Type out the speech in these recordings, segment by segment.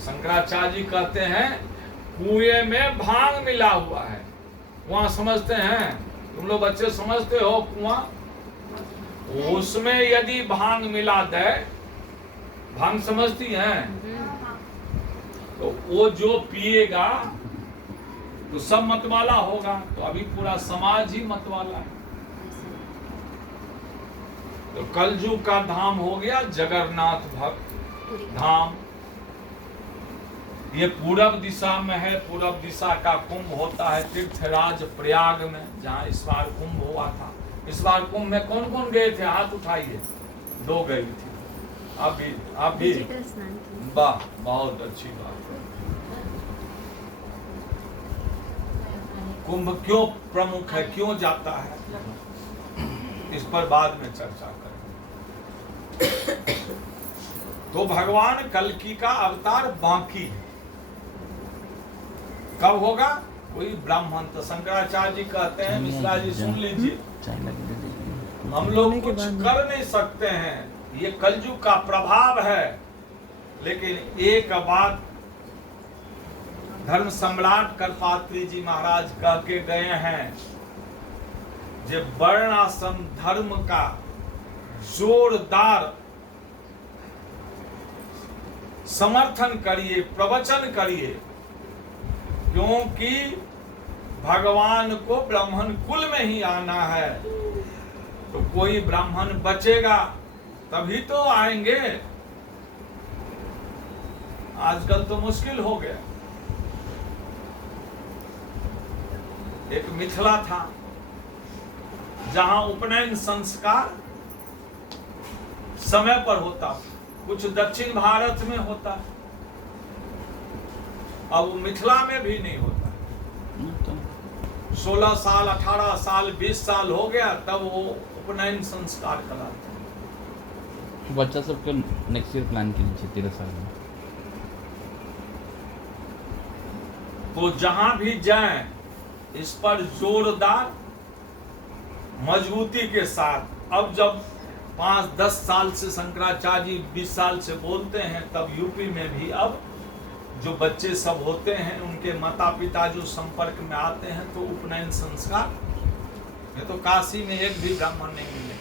शंकराचार्य जी कहते हैं कुएं में भांग मिला हुआ है। कुआं समझते हैं तुम लोग बच्चे, समझते हो कुआं? उसमें यदि भांग मिला दे, भांग समझती हैं, तो वो जो पिएगा तो सब मतवाला होगा। तो अभी पूरा समाज ही मतवाला है। तो कलयुग का धाम हो गया जगन्नाथ भक्त धाम। ये पूरब दिशा में है। पूरब दिशा का कुंभ होता है तीर्थराज प्रयाग में, जहाँ इस बार कुंभ हुआ था। इस बार कुंभ में कौन कौन गए थे? हाथ उठाइए। 2 गए थे। आप भी? वाह, बहुत अच्छी बात है। कुंभ क्यों प्रमुख है, क्यों जाता है, इस पर बाद में चर्चा करेंगे। तो भगवान कल्कि का अवतार बाकी है। कब होगा? कोई ब्राह्मण। तो शंकराचार्य जी कहते हैं, मिश्रा जी सुन लीजिए, हम लोग कुछ कर नहीं सकते हैं, ये कलयुग का प्रभाव है। लेकिन एक बात धर्म सम्राट कल्पात्री जी महाराज कह के गए हैं, जो वर्ण आश्रम धर्म का जोरदार समर्थन करिए, प्रवचन करिए, क्योंकि भगवान को ब्राह्मण कुल में ही आना है। तो कोई ब्राह्मण बचेगा तभी तो आएंगे। आजकल तो मुश्किल हो गया। एक मिथिला था जहां उपनयन संस्कार समय पर होता, कुछ दक्षिण भारत में होता, अब मिथिला में भी नहीं होता। 16 साल, 18 साल, 20 साल हो गया तब वो उपनयन संस्कार कराते हैं। बच्चा सबके नेक्स्ट ईयर प्लान कीजिए 13 साल में। तो जहां भी जाएं इस पर जोरदार मजबूती के साथ। अब जब 5-10 साल से शंकराचार्य जी 20 साल से बोलते हैं, तब यूपी में भी अब जो बच्चे सब होते हैं उनके माता पिता जो संपर्क में आते हैं तो उपनयन संस्कार। ये तो काशी में एक भी ब्राह्मण नहीं मिलेंगे,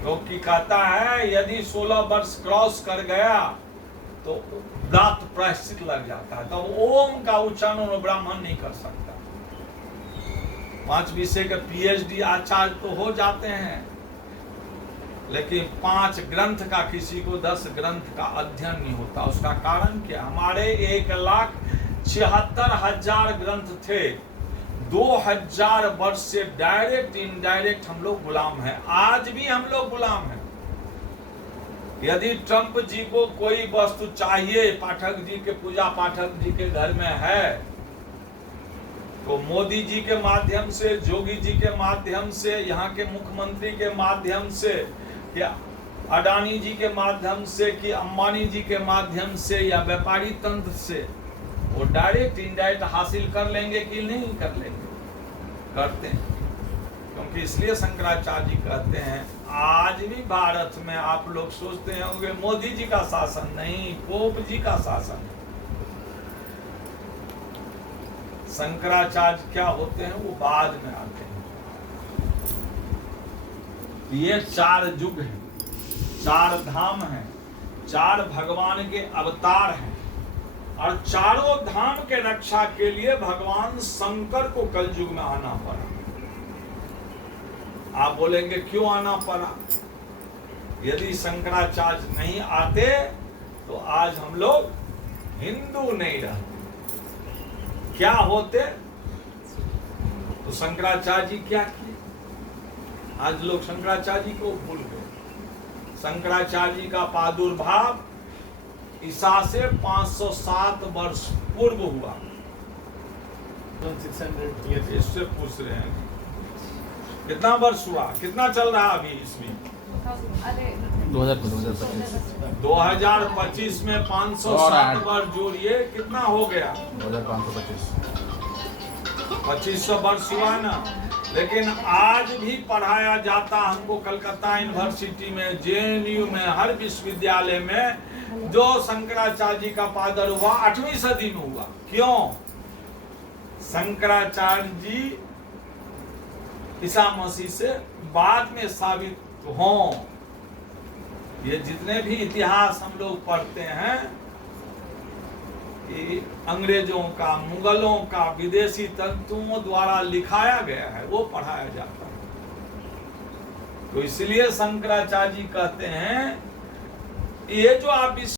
क्योंकि कहता है यदि 16 वर्ष क्रॉस कर गया तो दांत प्रायश्चित लग जाता है। तो ओम का उच्चारण ब्राह्मण नहीं कर सकता। 5 विषय के PhD आचार्य तो हो जाते हैं, लेकिन 5 ग्रंथ का किसी को 10 ग्रंथ का अध्ययन नहीं होता। उसका कारण क्या? हमारे 1,76,000 ग्रंथ थे। 2000 वर्ष से डायरेक्ट इनडायरेक्ट हम लोग गुलाम हैं। आज भी हम लोग गुलाम हैं। यदि ट्रंप जी को कोई वस्तु चाहिए, पाठक जी के, पूजा पाठक जी के घर में है, तो मोदी जी के माध्यम से, जोगी जी के माध्यम से, यहाँ के मुख्यमंत्री के माध्यम से, या अडानी जी के माध्यम से, कि अंबानी जी के माध्यम से, या व्यापारी तंत्र से, वो डायरेक्ट इनडायरेक्ट हासिल कर लेंगे कि नहीं कर लेंगे? करते हैं। क्योंकि इसलिए शंकराचार्य जी कहते हैं आज भी भारत में आप लोग सोचते होंगे मोदी जी का शासन नहीं, पोप जी का शासन है। शंकराचार्य क्या होते हैं वो बाद में आते हैं। ये 4 युग हैं, 4 धाम हैं, 4 भगवान के अवतार हैं, और चारों धाम के रक्षा के लिए भगवान शंकर को कलयुग में आना पड़ा। आप बोलेंगे क्यों आना पड़ा? यदि शंकराचार्य नहीं आते तो आज हम लोग हिंदू नहीं रहते। क्या होते? तो शंकराचार्य जी क्या किए? आज लोग शंकराचार्य जी को भूल गए। शंकराचार्य जी का प्रादुर्भाव ईसा से 507 वर्ष पूर्व हुआ। 600 years इससे पूछ रहे हैं कितना वर्ष हुआ, कितना चल रहा अभी इसमें? 2025 में 507 वर्ष जोड़िए, कितना हो गया? 2525। 2500 वर्ष हुआ ना। लेकिन आज भी पढ़ाया जाता हमको कलकत्ता यूनिवर्सिटी में, जेएनयू में, हर विश्वविद्यालय में जो शंकराचार्य जी का पादर हुआ 8वीं सदी में हुआ। क्यों? शंकराचार्य जी ईसा मसीह से बाद में साबित हों। ये जितने भी इतिहास हम लोग पढ़ते हैं कि अंग्रेजों का, मुगलों का, विदेशी तंतुओं द्वारा लिखाया गया है, वो पढ़ाया जाता है। तो इसलिए शंकराचार्य जी कहते हैं ये जो आप